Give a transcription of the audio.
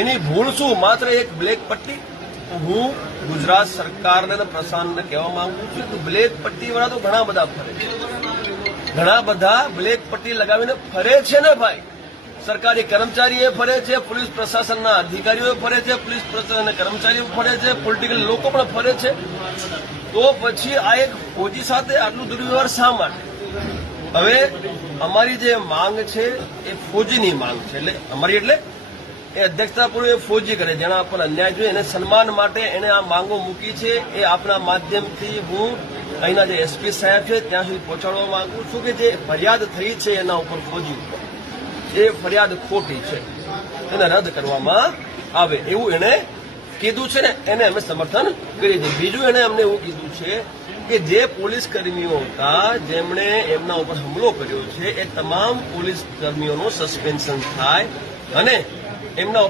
એની ભૂલ શું? માત્ર એક બ્લેક પટ્ટી. હું ગુજરાત સરકારને અને પ્રશાસનને કહેવા માંગુ છું કે બ્લેક પટ્ટીવાળા તો ઘણા બધા ફરે છે, ઘણા બધા બ્લેક પટ્ટી લગાવીને ફરે છે ને ભાઈ. સરકારી કર્મચારીઓ ફરે છે, પોલીસ પ્રશાસનના અધિકારીઓ ફરે છે, પોલીસ પ્રશાસનના કર્મચારીઓ ફરે છે, પોલિટિકલ લોકો પણ ફરે છે. તો પછી આ એક ફોજી સાથે આટલું દુર્વ્યવહાર શા માટે? હવે અમારી જે માંગ છે એ ફોજીની માંગ છે. એટલે અમારી એટલે એ અધ્યક્ષતાપૂર્વક ફોજી કરે, જેના પર અન્યાય જોઈએ એને સન્માન માટે એને આ માંગો મૂકી છે. એ આપણા માધ્યમથી હું અહીંના જે એસપી સાહેબ છે ત્યાં સુધી પહોંચાડવા માંગુ છું કે જે ફરિયાદ થઈ છે એના ઉપર ફોજી ઉપર એ ફરિયાદ ખોટી છે, એને રદ કરવામાં આવે એવું એને કીધું છે ને એને અમે સમર્થન કરીએ છીએ. બીજું એને અમને એવું કીધું છે કે જે પોલીસ કર્મીઓ હતા જેમણે એમના ઉપર હુમલો કર્યો છે એ તમામ પોલીસ કર્મીઓનું સસ્પેન્શન થાય અને એમના